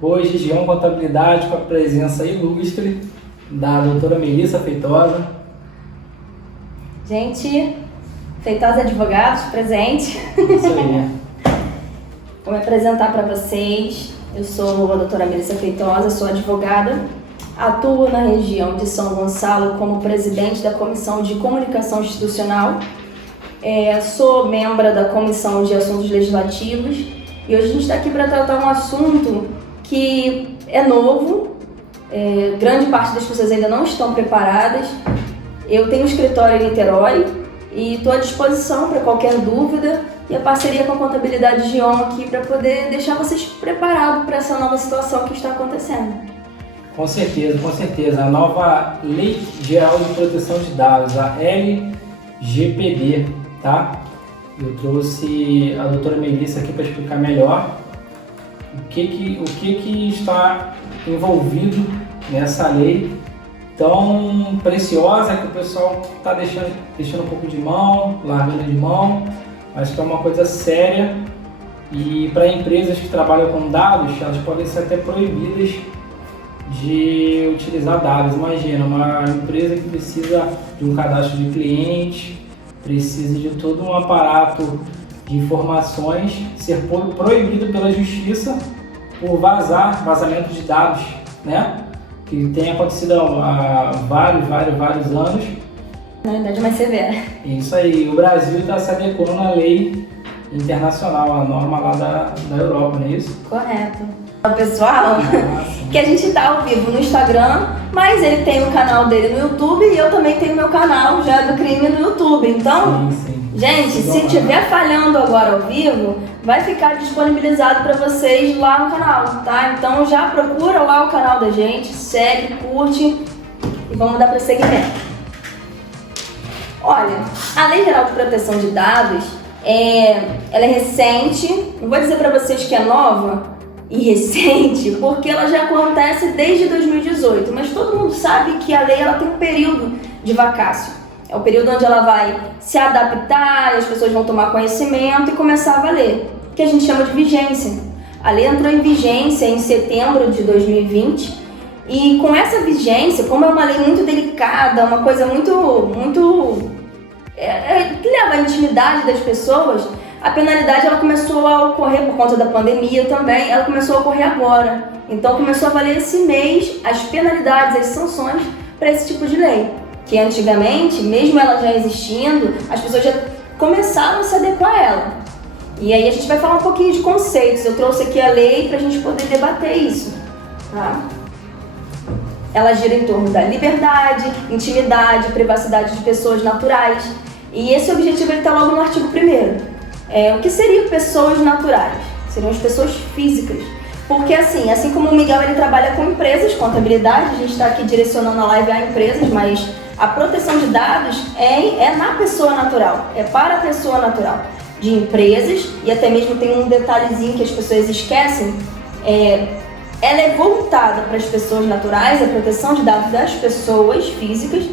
Hoje, Gion Contabilidade, com a presença ilustre da doutora Melissa Feitosa. Gente, Feitosa Advogados, presente. Isso aí. Vou me apresentar para vocês. Eu sou a doutora Melissa Feitosa, sou advogada. Atuo na região de São Gonçalo como presidente da Comissão de Comunicação Institucional. Sou membro da Comissão de Assuntos Legislativos e hoje a gente está aqui para tratar um assunto que é novo, grande parte das pessoas ainda não estão preparadas. Eu tenho um escritório em Niterói e estou à disposição para qualquer dúvida e a parceria com a Contabilidade Gion aqui para poder deixar vocês preparados para essa nova situação que está acontecendo. Com certeza. A nova Lei Geral de Proteção de Dados, a LGPD, tá? Eu trouxe a doutora Melissa aqui para explicar melhor o que está envolvido nessa lei tão preciosa que o pessoal está deixando um pouco de mão, largando de mão, mas que é uma coisa séria e para empresas que trabalham com dados, elas podem ser até proibidas de utilizar dados. Imagina, uma empresa que precisa de um cadastro de clientes, precisa de todo um aparato de informações, ser proibido pela justiça por vazamento de dados, né? Que tem acontecido há vários anos. Na verdade, mais severa. Isso aí, o Brasil está se adequando à lei internacional, a norma lá da Europa, não é isso? Correto. Pessoal, que a gente tá ao vivo no Instagram, mas ele tem o canal dele no YouTube e eu também tenho meu canal já do crime no YouTube. Então, gente, se estiver falhando agora ao vivo, vai ficar disponibilizado para vocês lá no canal, tá? Então já procura lá o canal da gente, segue, curte e vamos dar prosseguimento. Olha, a Lei Geral de Proteção de Dados, ela é recente, não vou dizer para vocês que é nova e recente, porque ela já acontece desde 2018, mas todo mundo sabe que a lei ela tem um período de vacácio. É o período onde ela vai se adaptar, as pessoas vão tomar conhecimento e começar a valer, que a gente chama de vigência. A lei entrou em vigência em setembro de 2020 e com essa vigência, como é uma lei muito delicada, uma coisa muito que leva à intimidade das pessoas, a penalidade ela começou a ocorrer por conta da pandemia também, ela começou a ocorrer agora. Então começou a valer esse mês as penalidades, as sanções para esse tipo de lei. Que antigamente, mesmo ela já existindo, as pessoas já começaram a se adequar a ela. E aí a gente vai falar um pouquinho de conceitos. Eu trouxe aqui a lei para a gente poder debater isso. Tá? Ela gira em torno da liberdade, intimidade, privacidade de pessoas naturais. E esse objetivo está logo no artigo 1º. O que seriam pessoas naturais? Seriam as pessoas físicas. Porque assim como o Miguel ele trabalha com empresas, contabilidade, a gente está aqui direcionando a live a empresas, mas a proteção de dados é na pessoa natural, é para a pessoa natural. De empresas, e até mesmo tem um detalhezinho que as pessoas esquecem, ela é voltada para as pessoas naturais, a proteção de dados das pessoas físicas,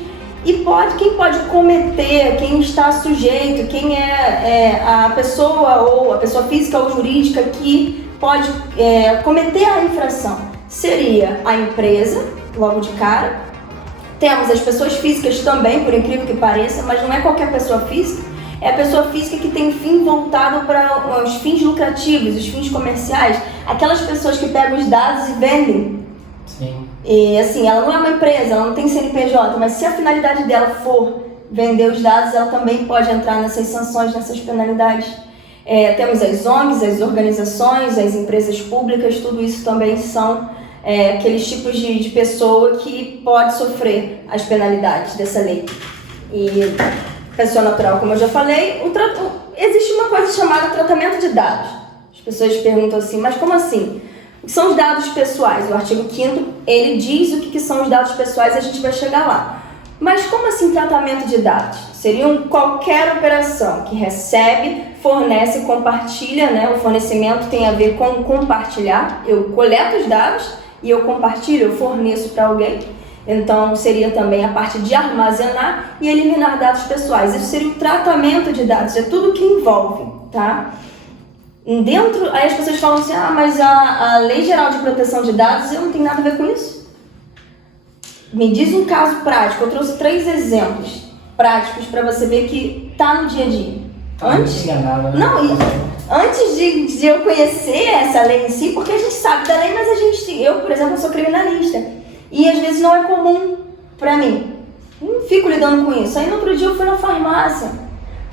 e quem pode cometer, quem está sujeito, quem é a pessoa ou a pessoa física ou jurídica que pode cometer a infração seria a empresa, logo de cara. Temos as pessoas físicas também, por incrível que pareça, mas não é qualquer pessoa física, é a pessoa física que tem fim voltado para os fins lucrativos, os fins comerciais, aquelas pessoas que pegam os dados e vendem. Sim. E assim, ela não é uma empresa, ela não tem CNPJ, mas se a finalidade dela for vender os dados, ela também pode entrar nessas sanções, nessas penalidades. Temos as ONGs, as organizações, as empresas públicas, tudo isso também são aqueles tipos de pessoa que pode sofrer as penalidades dessa lei. E pessoa natural, como eu já falei, existe uma coisa chamada tratamento de dados. As pessoas perguntam assim, mas como assim? O que são os dados pessoais? O artigo 5º, ele diz o que são os dados pessoais e a gente vai chegar lá. Mas como assim tratamento de dados? Seriam qualquer operação que recebe, fornece, compartilha, né? O fornecimento tem a ver com compartilhar. Eu coleto os dados e eu compartilho, eu forneço para alguém. Então seria também a parte de armazenar e eliminar dados pessoais. Isso seria o tratamento de dados, é tudo que envolve, tá? Dentro, aí as pessoas falam assim, mas a Lei Geral de Proteção de Dados, eu não tenho nada a ver com isso. Me diz um caso prático, eu trouxe 3 exemplos práticos para você ver que tá no dia a dia. Antes de eu conhecer essa lei em si, porque a gente sabe da lei, mas eu, por exemplo, sou criminalista. E às vezes não é comum pra mim. Não fico lidando com isso. Aí no outro dia eu fui na farmácia,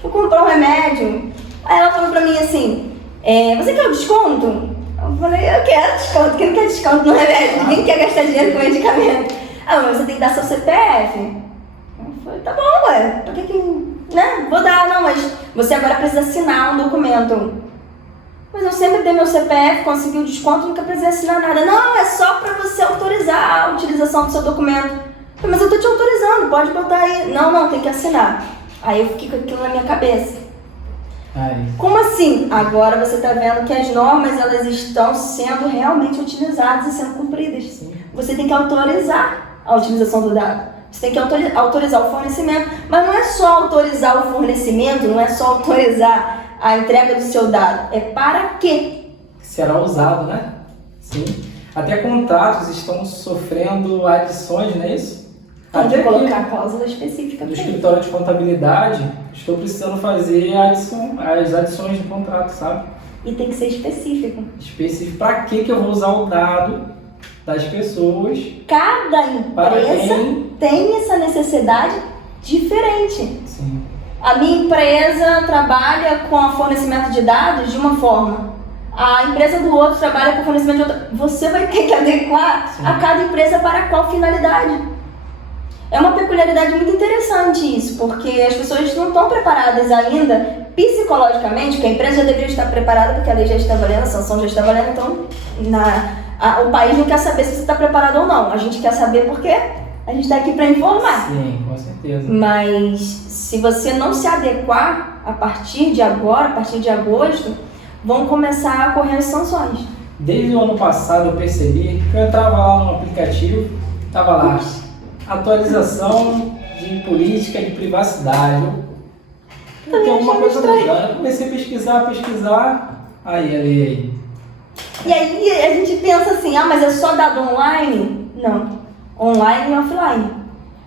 fui comprar um remédio. Aí ela falou pra mim assim, você quer o desconto? Eu falei, eu quero desconto, quem não quer desconto no remédio? Ninguém quer gastar dinheiro com medicamento. Mas você tem que dar seu CPF. Eu falei, tá bom, por que né? Vou dar, não, mas você agora precisa assinar um documento. Mas eu sempre dei meu CPF, consegui o desconto, nunca precisei assinar nada. Não, é só pra você autorizar a utilização do seu documento. Mas eu tô te autorizando, pode botar aí. Não, tem que assinar. Aí eu fiquei com aquilo na minha cabeça. Como assim? Agora você tá vendo que as normas, elas estão sendo realmente utilizadas e sendo cumpridas. Sim. Você tem que autorizar a utilização do dado. Você tem que autorizar o fornecimento. Mas não é só autorizar o fornecimento, não é só autorizar a entrega do seu dado. É para quê? Será usado, né? Sim. Até contratos estão sofrendo adições, não é isso? Tem Até que colocar a cláusula específica. No escritório de contabilidade, estou precisando fazer as adições de contrato, sabe? E tem que ser específico. Específico. Para que eu vou usar o dado das pessoas? Cada empresa tem essa necessidade diferente. Sim. A minha empresa trabalha com o fornecimento de dados de uma forma. A empresa do outro trabalha com o fornecimento de outra. Você vai ter que adequar a cada empresa para qual finalidade. É uma peculiaridade muito interessante isso, porque as pessoas não estão preparadas ainda psicologicamente, porque a empresa já deveria estar preparada porque a lei já está valendo, a sanção já está valendo, então o país não quer saber se você está preparado ou não. A gente quer saber porque a gente está aqui para informar. Sim, com certeza. Mas se você não se adequar a partir de agora, a partir de agosto, vão começar a ocorrer as sanções. Desde o ano passado eu percebi que eu entrava lá no aplicativo, estava lá, atualização de política de privacidade. Tem alguma coisa mudando. Eu comecei a pesquisar, aí a lei. E aí a gente pensa assim, mas é só dado online? Não, online e offline.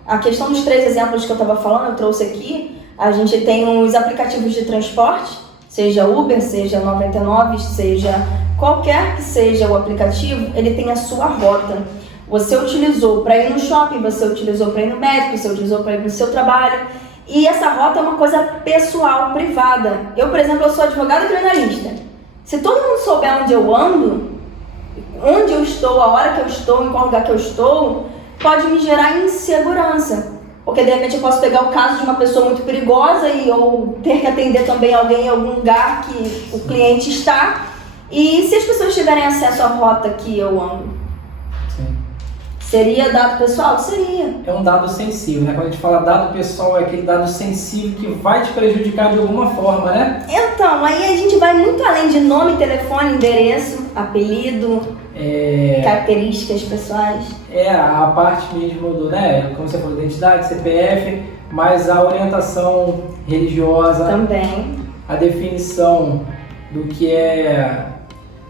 A questão dos 3 exemplos que eu estava falando, eu trouxe aqui, a gente tem os aplicativos de transporte, seja Uber, seja 99, seja qualquer que seja o aplicativo, ele tem a sua rota. Você utilizou para ir no shopping, você utilizou para ir no médico, você utilizou para ir no seu trabalho. E essa rota é uma coisa pessoal, privada. Eu, por exemplo, eu sou advogada criminalista. Se todo mundo souber onde eu ando, onde eu estou, a hora que eu estou, em qual lugar que eu estou, pode me gerar insegurança. Porque de repente eu posso pegar o caso de uma pessoa muito perigosa ou ter que atender também alguém em algum lugar que o cliente está. E se as pessoas tiverem acesso à rota que eu ando? Sim. Seria dado pessoal? Seria. É um dado sensível, né? Quando a gente fala dado pessoal, é aquele dado sensível que vai te prejudicar de alguma forma, né? Então, aí a gente vai muito além de nome, telefone, endereço, apelido, características pessoais. A parte mesmo do, né? Como você falou, identidade, CPF, mas a orientação religiosa. Também. A definição do que é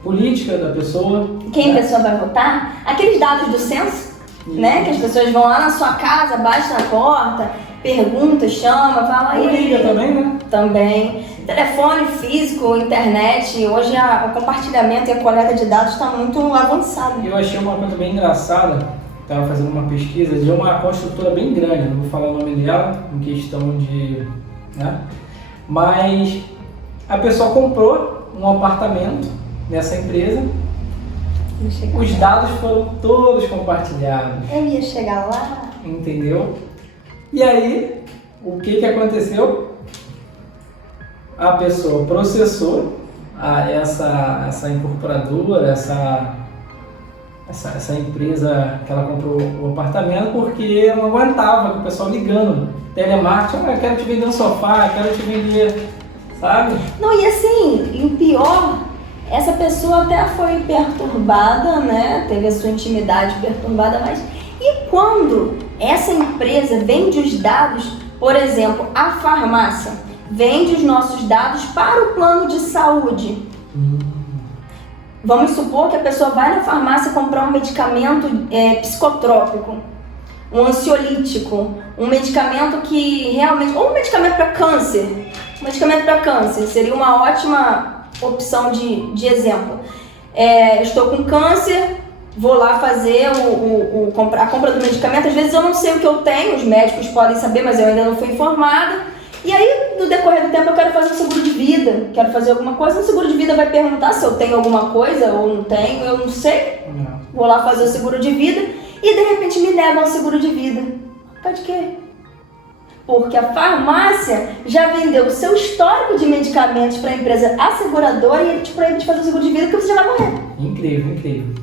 política da pessoa. Quem a pessoa vai votar. Aqueles dados do censo. Né? Que as pessoas vão lá na sua casa, bate na porta, pergunta, chama, fala aí. Liga também, né? Também. Telefone físico, internet. Hoje o compartilhamento e a coleta de dados está muito avançado. Eu achei uma coisa bem engraçada. Estava fazendo uma pesquisa de uma construtora bem grande, não vou falar o nome dela, em questão de. Né? Mas a pessoa comprou um apartamento nessa empresa. Os dados foram todos compartilhados. Eu ia chegar lá. Entendeu? E aí, o que aconteceu? A pessoa processou essa incorporadora, essa empresa que ela comprou o apartamento, porque não aguentava o pessoal ligando. Telemarketing, eu quero te vender um sofá, eu quero te vender, sabe? Não, e assim, o pior, essa pessoa até foi perturbada, né? Teve a sua intimidade perturbada, mas e quando essa empresa vende os dados, por exemplo, a farmácia vende os nossos dados para o plano de saúde. Vamos supor que a pessoa vai na farmácia comprar um medicamento psicotrópico, um ansiolítico, um medicamento que realmente... Ou um medicamento para câncer. Um medicamento para câncer seria uma ótima opção de exemplo. Estou com câncer, vou lá fazer a compra do medicamento. Às vezes eu não sei o que eu tenho, os médicos podem saber, mas eu ainda não fui informada. E aí, no decorrer do tempo, eu quero fazer um seguro de vida, quero fazer alguma coisa. O seguro de vida vai perguntar se eu tenho alguma coisa ou não tenho, eu não sei. Vou lá fazer o seguro de vida e, de repente, me negam o seguro de vida. Pode quê? Porque a farmácia já vendeu o seu histórico de medicamentos para a empresa asseguradora e ele te proíbe de fazer o seguro de vida porque você já vai morrer. Incrível, incrível.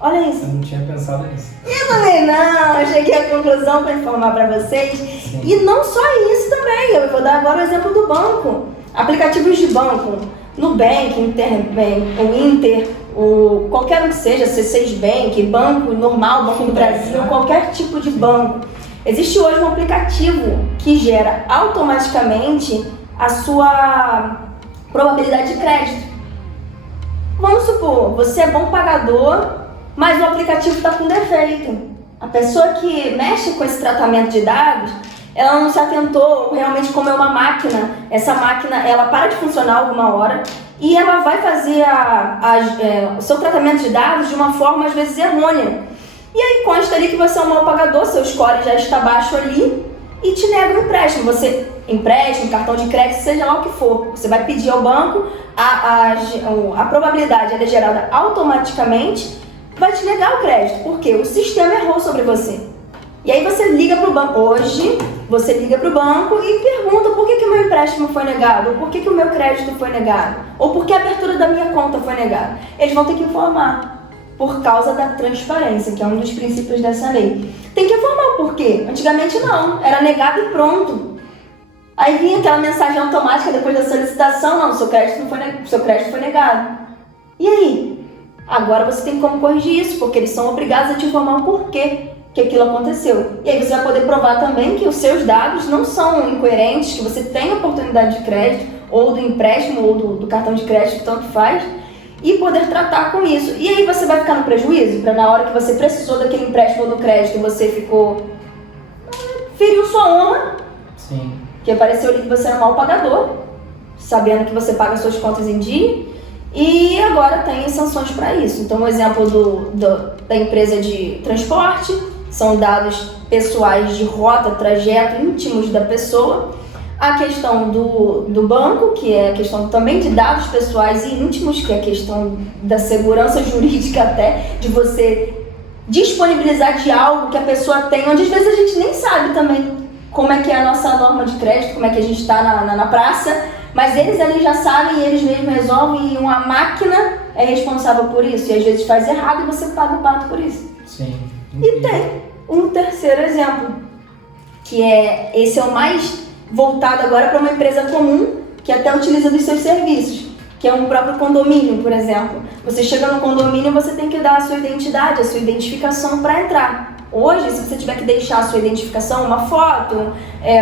Olha isso. Eu não tinha pensado nisso. Eu também não. Eu cheguei à conclusão para informar para vocês. Sim. E não só isso também. Eu vou dar agora o exemplo do banco. Aplicativos de banco. Nubank, Interbank, o Inter, qualquer um que seja, C6 Bank, banco normal, Banco do Brasil, qualquer tipo de banco. Existe hoje um aplicativo que gera automaticamente a sua probabilidade de crédito. Vamos supor, você é bom pagador, mas o aplicativo está com defeito. A pessoa que mexe com esse tratamento de dados, ela não se atentou realmente como é uma máquina. Essa máquina, ela para de funcionar alguma hora e ela vai fazer o seu tratamento de dados de uma forma às vezes errônea. E aí consta ali que você é um mau pagador, seu score já está baixo ali e te nega o empréstimo. Empréstimo, cartão de crédito, seja lá o que for. Você vai pedir ao banco, a probabilidade é gerada automaticamente, vai te negar o crédito, porque o sistema errou sobre você. E aí você liga para o banco, hoje você liga para o banco e pergunta por que o meu empréstimo foi negado, ou por que o meu crédito foi negado, ou por que a abertura da minha conta foi negada. Eles vão ter que informar. Por causa da transparência, que é um dos princípios dessa lei. Tem que informar o porquê. Antigamente não, era negado e pronto. Aí vinha aquela mensagem automática depois da solicitação, não, seu crédito foi negado. E aí? Agora você tem como corrigir isso, porque eles são obrigados a te informar o porquê que aquilo aconteceu. E aí você vai poder provar também que os seus dados não são incoerentes, que você tem oportunidade de crédito, ou do empréstimo, ou do cartão de crédito, tanto faz, e poder tratar com isso. E aí você vai ficar no prejuízo, para na hora que você precisou daquele empréstimo ou do crédito, você feriu sua honra. Sim. Que apareceu ali que você era um mau pagador, sabendo que você paga suas contas em dia, e agora tem sanções para isso. Então, um exemplo da empresa de transporte, são dados pessoais de rota, trajeto, íntimos da pessoa. A questão do banco, que é a questão também de dados pessoais e íntimos, que é a questão da segurança jurídica até, de você disponibilizar de algo que a pessoa tem, onde às vezes a gente nem sabe também como é que é a nossa norma de crédito, como é que a gente está na praça, mas eles ali já sabem e eles mesmos resolvem e uma máquina é responsável por isso, e às vezes faz errado e você paga o pato por isso. Sim. E tem um terceiro exemplo, que esse é o mais voltado agora para uma empresa comum que até utiliza dos seus serviços, que é um próprio condomínio, por exemplo. Você chega no condomínio e você tem que dar a sua identidade, a sua identificação para entrar. Hoje, se você tiver que deixar a sua identificação, uma foto,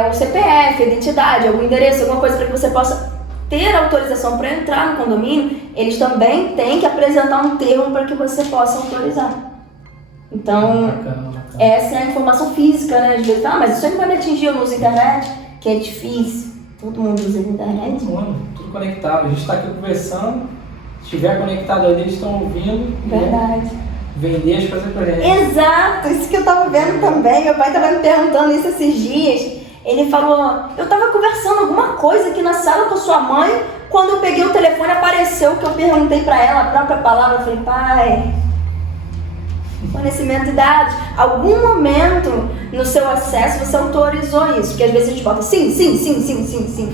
o CPF, a identidade, algum endereço, alguma coisa para que você possa ter autorização para entrar no condomínio, eles também têm que apresentar um termo para que você possa autorizar. Então, bacana. Essa é a informação física, né? Às vezes, mas isso aí não vai me atingir, eu não uso internet, que é difícil. Todo mundo usa internet. Todo mundo, tudo conectado. A gente está aqui conversando, se estiver conectado ali, eles estão ouvindo. Verdade. Vender as coisas pra gente. Exato, isso que eu tava vendo também. Meu pai tava me perguntando isso esses dias. Ele falou, eu tava conversando alguma coisa aqui na sala com a sua mãe, quando eu peguei o telefone apareceu que eu perguntei pra ela, a própria palavra, eu falei, pai, fornecimento de dados. Algum momento no seu acesso você autorizou isso, porque às vezes a gente bota sim,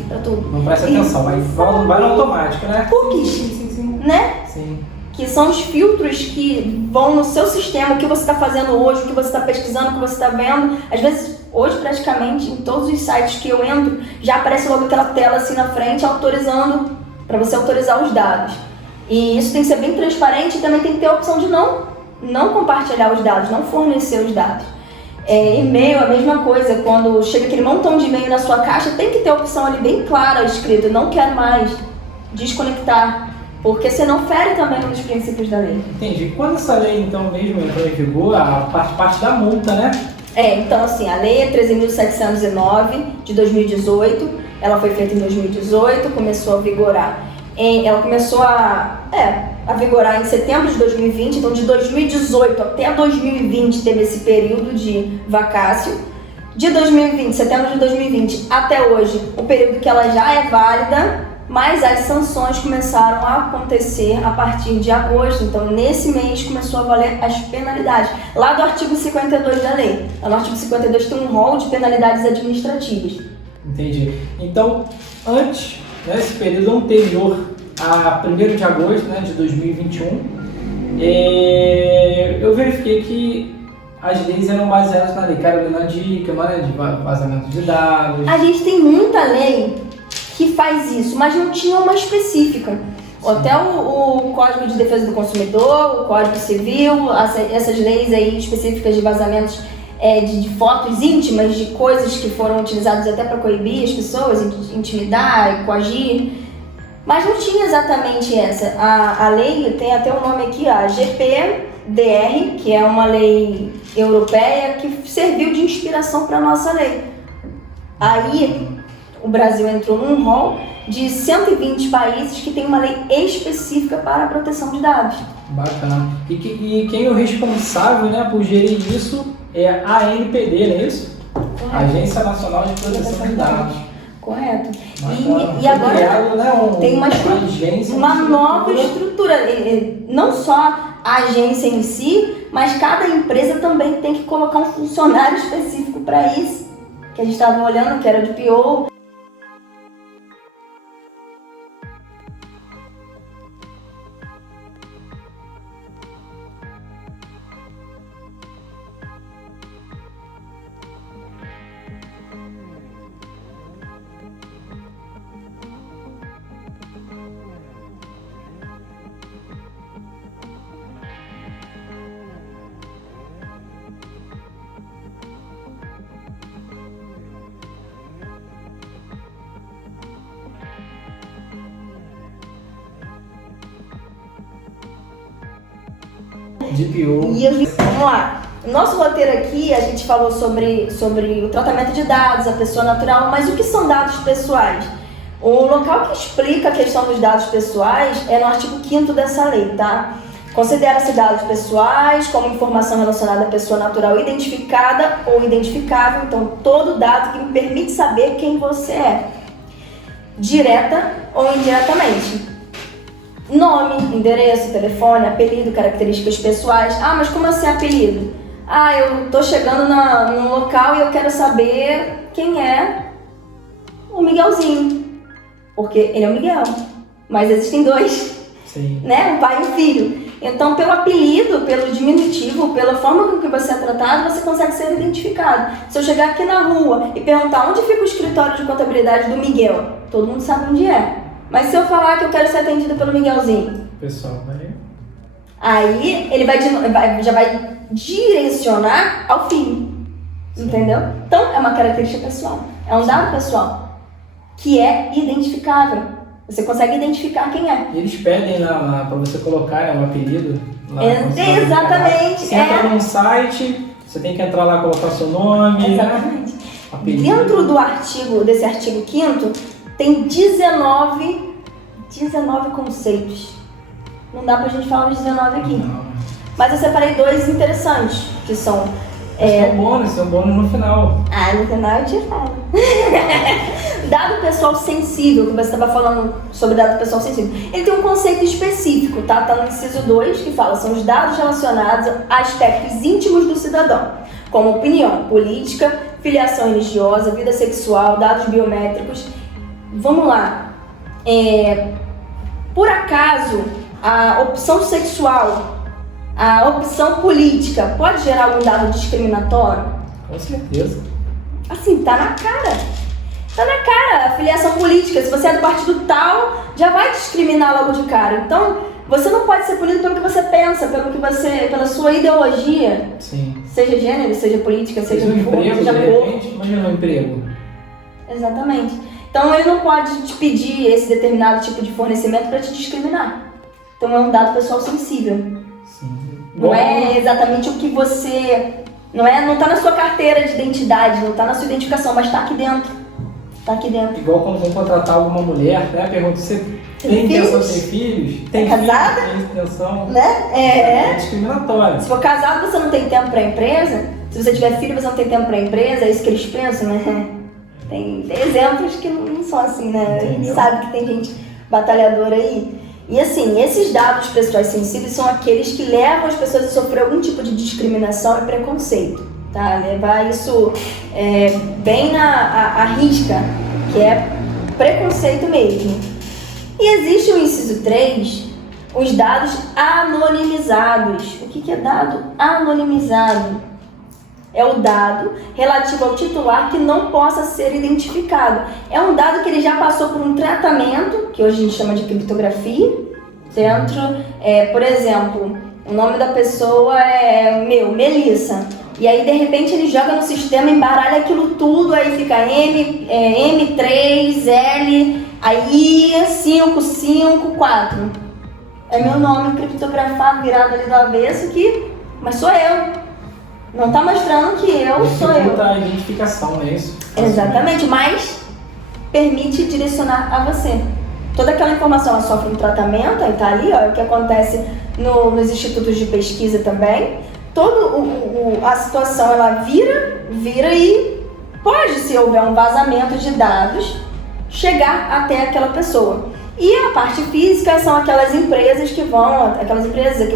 pra tudo. Não presta atenção, mas vai no automático, né? Cookies, Sim. né? Sim. Que são os filtros que vão no seu sistema, o que você está fazendo hoje, o que você está pesquisando, o que você está vendo. Às vezes, hoje praticamente, em todos os sites que eu entro, já aparece logo aquela tela assim na frente, autorizando, para você autorizar os dados. E isso tem que ser bem transparente e também tem que ter a opção de não compartilhar os dados, não fornecer os dados. E-mail, a mesma coisa, quando chega aquele montão de e-mail na sua caixa, tem que ter a opção ali bem clara, escrito, não quero mais, desconectar. porque senão fere também um dos princípios da lei. Entendi. Quando essa lei, então, mesmo entrou em vigor, a parte da multa, né? Então assim, a lei é 13.709 de 2018, ela foi feita em 2018, começou a vigorar, ela começou a vigorar em setembro de 2020, então de 2018 até 2020 teve esse período de vacácio. De 2020, setembro de 2020 até hoje, o período que ela já é válida, mas as sanções começaram a acontecer a partir de agosto. Então, nesse mês, começou a valer as penalidades. Lá do artigo 52 da lei. Lá no artigo 52 tem um rol de penalidades administrativas. Entendi. Então, antes, nesse período anterior a 1º de agosto, né, de 2021, eu verifiquei que as leis eram baseadas na lei Carolina Dickmann, né, de vazamento de dados. A gente tem muita lei que faz isso, mas não tinha uma específica. Sim. Até o Código de Defesa do Consumidor, o Código Civil, essas leis aí específicas de vazamentos de fotos íntimas, de coisas que foram utilizadas até para coibir as pessoas, intimidar, coagir. Mas não tinha exatamente essa. A lei tem até o nome aqui, a GPDR, que é uma lei europeia que serviu de inspiração para a nossa lei. Aí o Brasil entrou num rol de 120 países que tem uma lei específica para a proteção de dados. Bacana. E quem é o responsável, né, por gerir isso é a ANPD, não é isso? Correto. Agência Nacional de Proteção de Dados. Correto. E agora criado, né, tem uma nova estrutura. Não só a agência em si, mas cada empresa também tem que colocar um funcionário específico para isso. Que a gente estava olhando, que era de PO. Vamos lá. No nosso roteiro aqui, a gente falou sobre o tratamento de dados, a pessoa natural, mas o que são dados pessoais? O local que explica a questão dos dados pessoais é no artigo 5º dessa lei, tá? Considera-se dados pessoais como informação relacionada à pessoa natural identificada ou identificável, então todo dado que me permite saber quem você é, direta ou indiretamente. Nome, endereço, telefone, apelido, características pessoais. Ah, mas como assim apelido? Ah, eu tô chegando num local e eu quero saber quem é o Miguelzinho. Porque ele é o Miguel, mas existem dois. Sim. Né? Um pai e um filho. Então, pelo apelido, pelo diminutivo, pela forma com que você é tratado, você consegue ser identificado. Se eu chegar aqui na rua e perguntar onde fica o escritório de contabilidade do Miguel, todo mundo sabe onde é. Mas se eu falar que eu quero ser atendida pelo Miguelzinho, pessoal, aí ele já vai direcionar ao fim. Sim. Entendeu? Então, é uma característica pessoal. É um dado pessoal que é identificável. Você consegue identificar quem é. E eles pedem para você colocar um apelido. Exatamente. Você entra num site, você tem que entrar lá e colocar seu nome. Exatamente. Apelido. Dentro desse artigo 5º, tem 19 conceitos. Não dá pra gente falar os 19 aqui. Não. Mas eu separei dois interessantes, que são... É um bônus no final. Ah, no final eu te falo. Dado pessoal sensível, que você estava falando sobre dado pessoal sensível. Ele tem um conceito específico, tá? Tá no inciso 2, que fala, são os dados relacionados a aspectos íntimos do cidadão, como opinião política, filiação religiosa, vida sexual, dados biométricos. Vamos lá. Por acaso, a opção sexual, a opção política pode gerar algum dado discriminatório? Com certeza. Assim, tá na cara. Tá na cara. A filiação política, se você é do partido tal, já vai discriminar logo de cara. Então, você não pode ser punido pelo que você pensa, pela sua ideologia. Sim. Seja gênero, seja política, seja um emprego, seja cor. Imagina um emprego. Exatamente. Então, ele não pode te pedir esse determinado tipo de fornecimento para te discriminar. Então é um dado pessoal sensível. Sim. Não é exatamente o que você... Não tá na sua carteira de identidade, não tá na sua identificação, mas tá aqui dentro. Tá aqui dentro. Igual quando vão contratar alguma mulher, né? Pergunta, você tem intenção de ter filhos? Tem casada? Tem intenção? Né? É discriminatório. Se for casado, você não tem tempo pra empresa. Se você tiver filho, você não tem tempo pra empresa. É isso que eles pensam, né? Tem exemplos que não são assim, né? A gente sabe que tem gente batalhadora aí. E assim, esses dados pessoais sensíveis são aqueles que levam as pessoas a sofrer algum tipo de discriminação e preconceito, tá? Levar isso bem à risca, que é preconceito mesmo. E existe o inciso 3, os dados anonimizados. O que é dado anonimizado? É o dado relativo ao titular que não possa ser identificado. É um dado que ele já passou por um tratamento, que hoje a gente chama de criptografia, dentro, por exemplo, o nome da pessoa é Melissa. E aí, de repente, ele joga no sistema, embaralha aquilo tudo, aí fica M3L, aí 5554. É meu nome criptografado, virado ali do avesso, mas sou eu. Não está mostrando que eu sou eu. A identificação, não é isso? Exatamente, mas permite direcionar a você. Toda aquela informação ela sofre um tratamento, aí tá ali, ó, é o que acontece nos institutos de pesquisa também. A situação ela vira e pode, se houver um vazamento de dados, chegar até aquela pessoa. E a parte física são aquelas empresas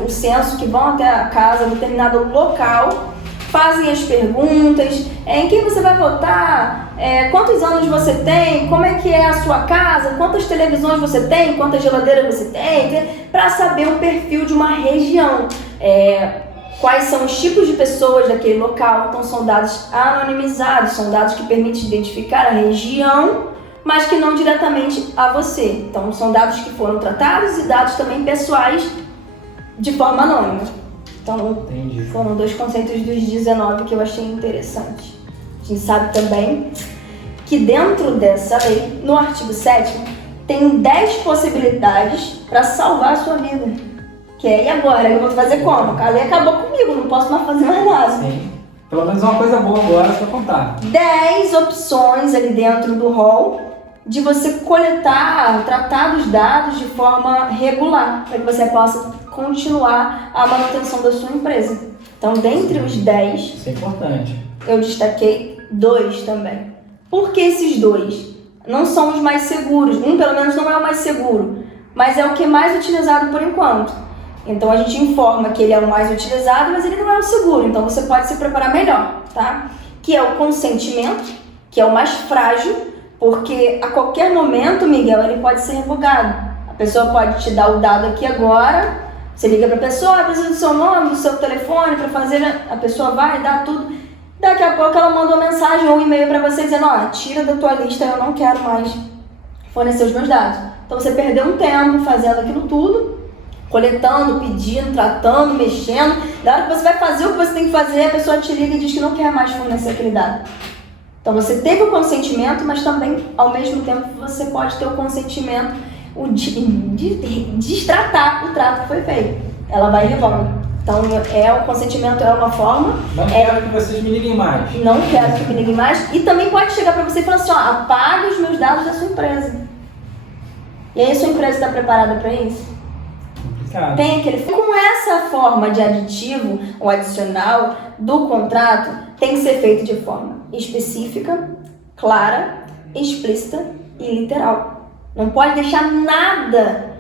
o censo que vão até a casa, um determinado local, fazem as perguntas, em quem você vai votar, quantos anos você tem, como é que é a sua casa, quantas televisões você tem, quantas geladeiras você tem, para saber o perfil de uma região, quais são os tipos de pessoas daquele local. Então são dados anonimizados, são dados que permitem identificar a região, mas que não diretamente a você. Então são dados que foram tratados e dados também pessoais de forma anônima. Então, foram 2 conceitos dos 19 que eu achei interessante. A gente sabe também que dentro dessa lei, no artigo 7º, tem 10 possibilidades para salvar a sua vida. Que e agora? Eu vou fazer como? A lei acabou comigo, não posso mais fazer mais nada. Sim. Pelo menos uma coisa boa agora para contar. 10 opções ali dentro do rol de você coletar, tratar dos dados de forma regular, para que você possa continuar a manutenção da sua empresa. Então, dentre os 10, isso é importante. Eu destaquei 2 também. Por que esses 2? Não são os mais seguros. Um, pelo menos, não é o mais seguro, mas é o que é mais utilizado por enquanto. Então, a gente informa que ele é o mais utilizado, mas ele não é o seguro. Então, você pode se preparar melhor, tá? Que é o consentimento, que é o mais frágil, porque a qualquer momento, Miguel, ele pode ser revogado. A pessoa pode te dar o dado aqui agora. Você liga para a pessoa, precisa do seu nome, do seu telefone para fazer, a pessoa vai dar tudo. Daqui a pouco ela manda uma mensagem ou um e-mail para você dizendo, tira da tua lista, eu não quero mais fornecer os meus dados. Então você perdeu um tempo fazendo aquilo tudo, coletando, pedindo, tratando, mexendo. Da hora que você vai fazer o que você tem que fazer, a pessoa te liga e diz que não quer mais fornecer aquele dado. Então você teve o consentimento, mas também, ao mesmo tempo, você pode ter o consentimento de destratar o trato que foi feito. Ela vai e revolve. Então, o consentimento é uma forma... Não quero que vocês me liguem mais. Não quero que me liguem mais. E também pode chegar para você e falar assim, apague os meus dados da sua empresa. E aí a sua empresa está preparada para isso? Complicado. Tem aquele... Com essa forma de aditivo ou adicional do contrato, tem que ser feito de forma específica, clara, explícita e literal. Não pode deixar nada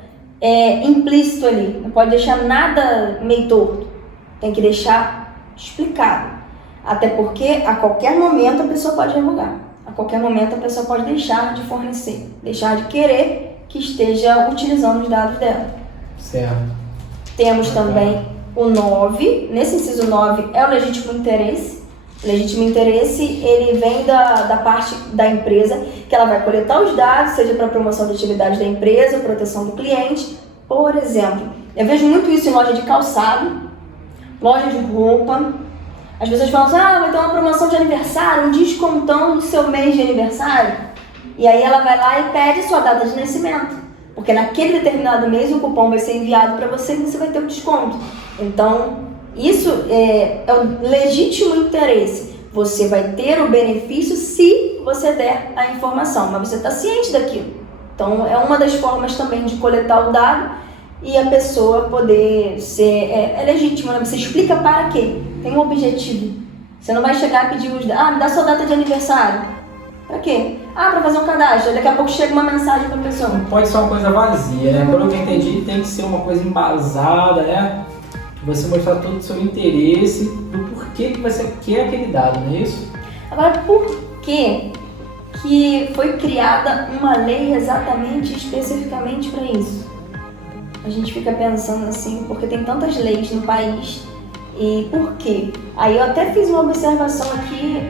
implícito ali, não pode deixar nada meio torto. Tem que deixar explicado. Até porque a qualquer momento a pessoa pode revogar. A qualquer momento a pessoa pode deixar de fornecer, deixar de querer que esteja utilizando os dados dela. Certo. Temos também o 9. Nesse inciso 9 é o legítimo interesse. O legítimo interesse, ele vem da parte da empresa, que ela vai coletar os dados, seja para promoção da atividade da empresa, proteção do cliente. Por exemplo, eu vejo muito isso em loja de calçado, loja de roupa. As pessoas falam assim, vai ter uma promoção de aniversário, um descontão do seu mês de aniversário. E aí ela vai lá e pede sua data de nascimento, Porque naquele determinado mês o cupom vai ser enviado para você e você vai ter um desconto. Então, isso é o legítimo interesse. Você vai ter o benefício se você der a informação, mas você está ciente daquilo. Então, é uma das formas também de coletar o dado e a pessoa poder ser... É legítimo, né? Você explica para quê? Tem um objetivo. Você não vai chegar e pedir me dá sua data de aniversário. Pra quê? Pra fazer um cadastro. Daqui a pouco chega uma mensagem pra pessoa. Não pode ser uma coisa vazia, né? Pelo que eu entendi, tem que ser uma coisa embasada, né? Você mostrar todo o seu interesse do porquê que você quer aquele dado, não é isso? Agora, por que foi criada uma lei exatamente, especificamente para isso? A gente fica pensando assim, porque tem tantas leis no país, e por quê? Aí eu até fiz uma observação aqui,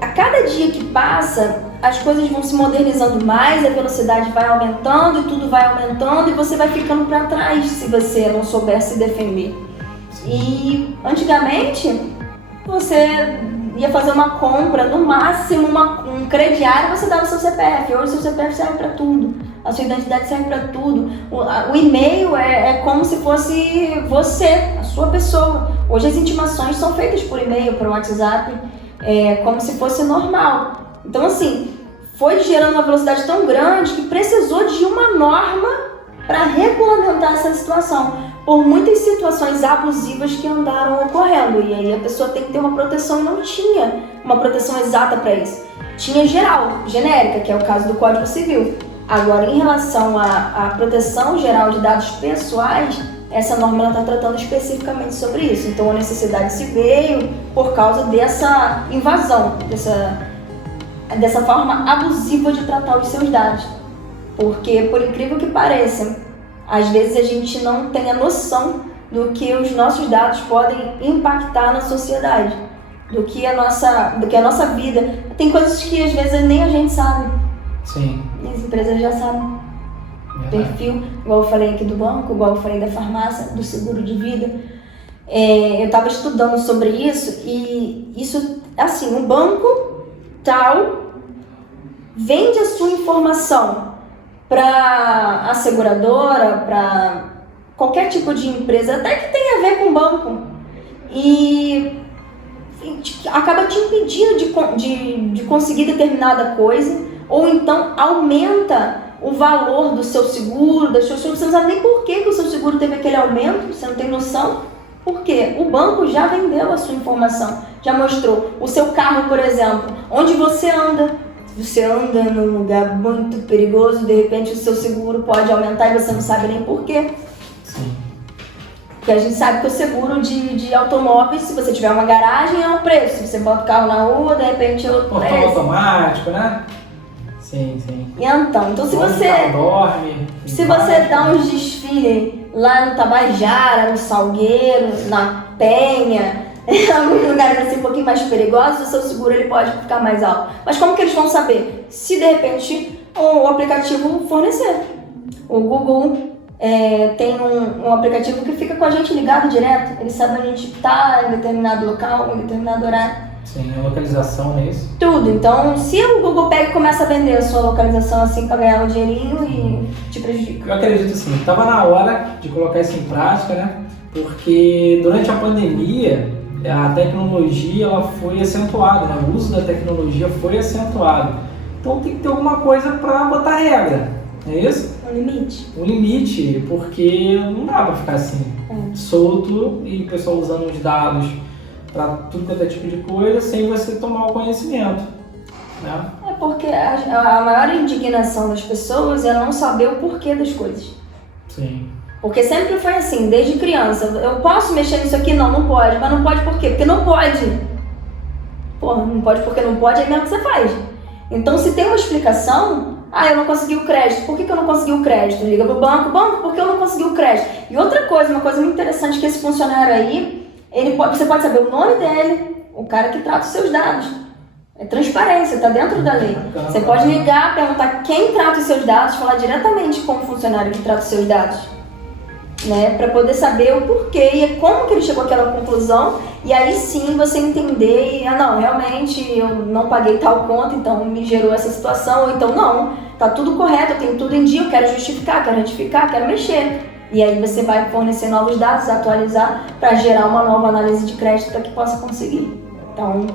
a cada dia que passa, as coisas vão se modernizando mais, a velocidade vai aumentando e tudo vai aumentando e você vai ficando para trás se você não souber se defender. E antigamente, você ia fazer uma compra, no máximo um crediário, você dava o seu CPF. Hoje o seu CPF serve para tudo, a sua identidade serve para tudo. O e-mail é como se fosse você, a sua pessoa. Hoje as intimações são feitas por e-mail, por WhatsApp, como se fosse normal. Então assim, foi gerando uma velocidade tão grande que precisou de uma norma para regulamentar essa situação, por muitas situações abusivas que andaram ocorrendo, e aí a pessoa tem que ter uma proteção, e não tinha uma proteção exata para isso. Tinha geral, genérica, que é o caso do Código Civil. Agora, em relação à proteção geral de dados pessoais, essa norma está tratando especificamente sobre isso. Então a necessidade se veio por causa dessa invasão, dessa forma abusiva de tratar os seus dados. Porque, por incrível que pareça, às vezes a gente não tem a noção do que os nossos dados podem impactar na sociedade, do que a nossa vida. Tem coisas que às vezes nem a gente sabe. Sim. E as empresas já sabem. Perfil, igual eu falei aqui do banco, igual eu falei da farmácia, do seguro de vida. Eu estava estudando sobre isso e isso, assim, um banco tal vende a sua informação para a seguradora, para qualquer tipo de empresa, até que tenha a ver com banco, e acaba te impedindo de conseguir determinada coisa, ou então aumenta o valor do seu seguro, das suas coisas. Você não sabe nem por que o seu seguro teve aquele aumento, você não tem noção. Por quê? O banco já vendeu a sua informação, já mostrou. O seu carro, por exemplo, onde você anda. Você anda num lugar muito perigoso, de repente o seu seguro pode aumentar e você não sabe nem por quê. Sim. Porque a gente sabe que o seguro de automóveis, se você tiver uma garagem, é um preço. Se você bota o carro na rua, de repente é outro preço. Portão automático, né? Sim. E então se você dá uns desfiles lá no Tabajara, no Salgueiro, na Penha, em alguns lugares assim um pouquinho mais perigosos, o seu seguro ele pode ficar mais alto. Mas como que eles vão saber? Se de repente o aplicativo fornecer. O Google tem um aplicativo que fica com a gente ligado direto. Ele sabe onde a gente está em determinado local, em determinado horário. Sim, a localização, não é isso? Tudo. Então, se o Google pega e começa a vender a sua localização assim para ganhar um dinheirinho e te prejudica. Eu acredito assim, estava na hora de colocar isso em prática, né? Porque durante a pandemia, a tecnologia ela foi acentuada, né? O uso da tecnologia foi acentuado. Então tem que ter alguma coisa para botar regra, não é isso? Um limite. Um limite, porque não dá para ficar assim, solto e o pessoal usando os dados para tudo quanto é tipo de coisa sem você tomar o conhecimento, né? Porque a maior indignação das pessoas é não saber o porquê das coisas. Sim. Porque sempre foi assim, desde criança. Eu posso mexer nisso aqui? Não pode. Mas não pode por quê? Porque não pode. Porra, não pode porque não pode, é mesmo que você faz. Então, se tem uma explicação, eu não consegui o crédito. Por que eu não consegui o crédito? Liga pro banco, porque eu não consegui o crédito. E outra coisa, uma coisa muito interessante que esse funcionário aí, você pode saber o nome dele, o cara que trata os seus dados. É transparência, tá dentro da lei. Você pode ligar, perguntar quem trata os seus dados, falar diretamente com o funcionário que trata os seus dados, né, para poder saber o porquê e como que ele chegou àquela conclusão, e aí sim você entender, não, realmente eu não paguei tal conta, então me gerou essa situação, ou então não, tá tudo correto, eu tenho tudo em dia, eu quero justificar, quero retificar, quero mexer. E aí você vai fornecer novos dados, atualizar para gerar uma nova análise de crédito para que possa conseguir. Então,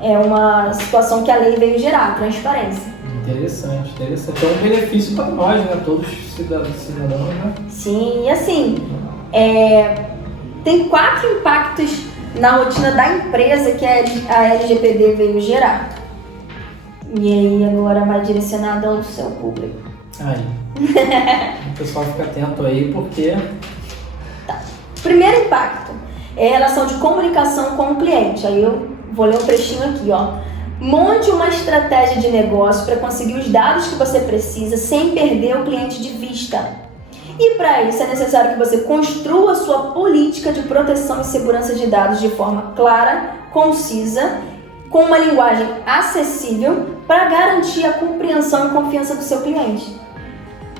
é uma situação que a lei veio gerar, transparência. Interessante. É um benefício para nós, né? Todos os cidadãos, né? Sim, e assim, tem 4 impactos na rotina da empresa que a LGPD veio gerar. E aí agora vai direcionado ao seu público. Aí. O pessoal fica atento aí, porque... Tá. Primeiro impacto é a relação de comunicação com o cliente. Aí eu vou ler um trechinho aqui, ó. Monte uma estratégia de negócio para conseguir os dados que você precisa sem perder o cliente de vista. E para isso é necessário que você construa sua política de proteção e segurança de dados de forma clara, concisa, com uma linguagem acessível para garantir a compreensão e confiança do seu cliente.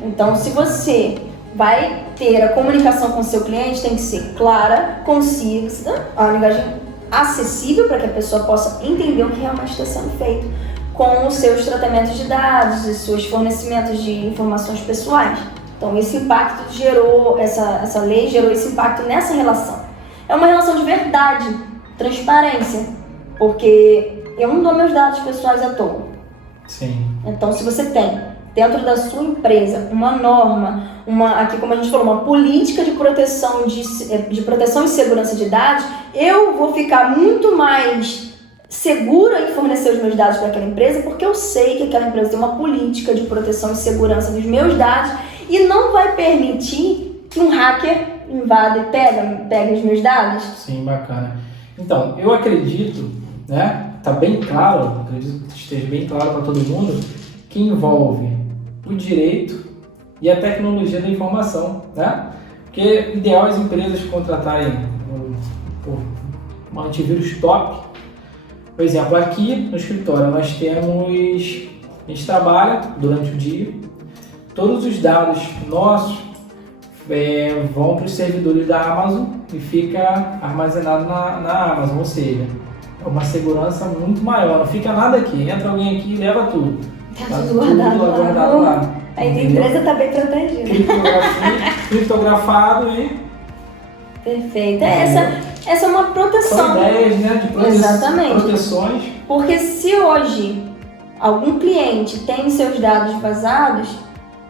Então, se você vai ter a comunicação com o seu cliente, tem que ser clara, concisa, a linguagem acessível para que a pessoa possa entender o que realmente está sendo feito com os seus tratamentos de dados e seus fornecimentos de informações pessoais. Então, esse impacto gerou, essa lei gerou esse impacto nessa relação. É uma relação de verdade, transparência, porque eu não dou meus dados pessoais à toa. Sim. Então, se você tem dentro da sua empresa uma norma, aqui como a gente falou, uma política de proteção e segurança de dados, eu vou ficar muito mais segura em fornecer os meus dados para aquela empresa, porque eu sei que aquela empresa tem uma política de proteção e segurança dos meus dados e não vai permitir que um hacker invada e pega os meus dados. Sim, bacana. Então, eu acredito, né, tá bem claro, acredito que esteja bem claro para todo mundo, que envolve o direito e a tecnologia da informação, né? Porque é ideal as empresas contratarem um antivírus top. Por exemplo, aqui no escritório nós a gente trabalha durante o dia, todos os dados nossos vão para os servidores da Amazon e fica armazenado na Amazon, ou seja, é uma segurança muito maior, não fica nada aqui, entra alguém aqui e leva tudo. Tá tudo guardado lá. A empresa está bem protegida. Criptografado e... Perfeito. Essa é uma proteção. São ideias, né, de Exatamente. proteções. Porque se hoje algum cliente tem seus dados vazados,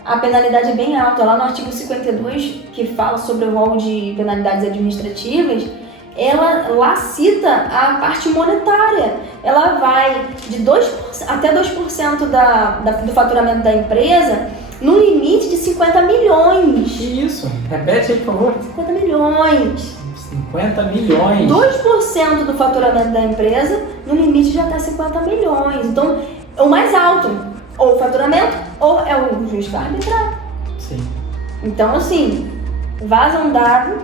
a penalidade é bem alta. Lá no artigo 52, que fala sobre o rol de penalidades administrativas, ela lá cita a parte monetária. Ela vai de 2% até 2% do faturamento da empresa, no limite de 50 milhões. Que isso? Repete aí, por favor. 50 milhões. 50 milhões. 2% do faturamento da empresa, no limite de até 50 milhões. Então, é o mais alto. Ou o faturamento, ou é o juiz que vai arbitrar. Sim. Então, assim, vaza um dado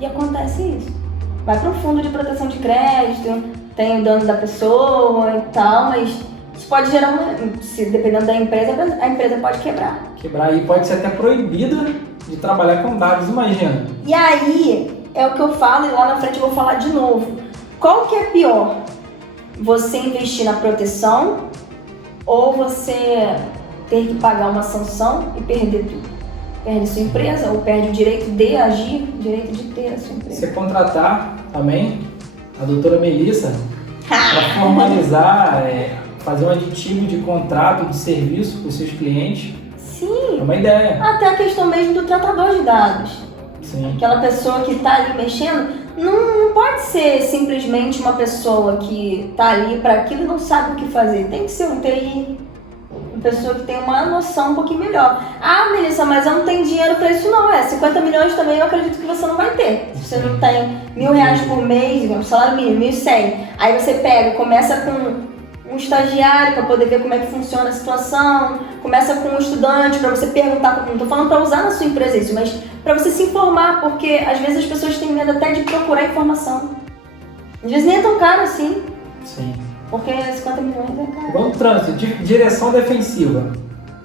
e acontece isso. Vai para um fundo de proteção de crédito, tem o dano da pessoa e tal, mas isso pode gerar dependendo da empresa, a empresa pode quebrar. Quebrar e pode ser até proibida de trabalhar com dados, imagina. E aí, é o que eu falo e lá na frente eu vou falar de novo. Qual que é pior? Você investir na proteção ou você ter que pagar uma sanção e perder tudo? Perde sua empresa ou perde o direito de agir, o direito de ter a sua empresa. Você contratar também a doutora Melissa para formalizar, fazer um aditivo de contrato de serviço com os seus clientes. Sim. É uma ideia. Até a questão mesmo do tratador de dados. Sim. Aquela pessoa que está ali mexendo, não pode ser simplesmente uma pessoa que está ali para aquilo e não sabe o que fazer. Tem que ser um TI, uma pessoa que tem uma noção um pouquinho melhor. Ah, Melissa, mas eu não tenho dinheiro para isso não. 50 milhões também eu acredito que você não vai ter. Se você não tem R$1.000 por mês, um salário mínimo, 1.100. Aí você começa com um estagiário para poder ver como é que funciona a situação, começa com um estudante para você perguntar, não estou falando para usar na sua empresa isso, mas para você se informar, porque às vezes as pessoas têm medo até de procurar informação. Às vezes nem é tão caro assim. Sim. Porque 50 milhões é caro. Igual no trânsito, direção defensiva.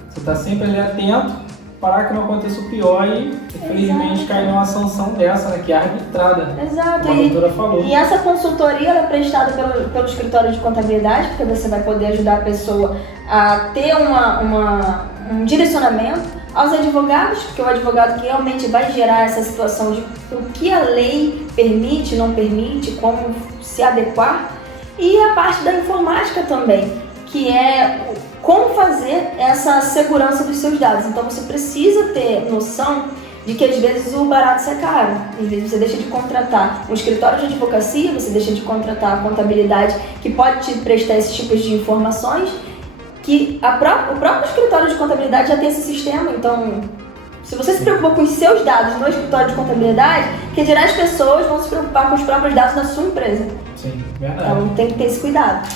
Você está sempre ali atento para que não aconteça o pior e, infelizmente, cair numa sanção dessa, né, que é arbitrada. Exato. Como a doutora falou. E essa consultoria ela é prestada pelo escritório de contabilidade, porque você vai poder ajudar a pessoa a ter um direcionamento aos advogados, porque o advogado que realmente vai gerar essa situação de o que a lei permite, não permite, como se adequar, e a parte da informática também, que é como fazer essa segurança dos seus dados. Então você precisa ter noção de que às vezes o barato sai caro, às vezes você deixa de contratar um escritório de advocacia, você deixa de contratar a contabilidade que pode te prestar esses tipos de informações, que o próprio escritório de contabilidade já tem esse sistema. Então, se você se preocupa com os seus dados no escritório de contabilidade, que dirá as pessoas vão se preocupar com os próprios dados da sua empresa. Sim, verdade. Então tem que ter esse cuidado.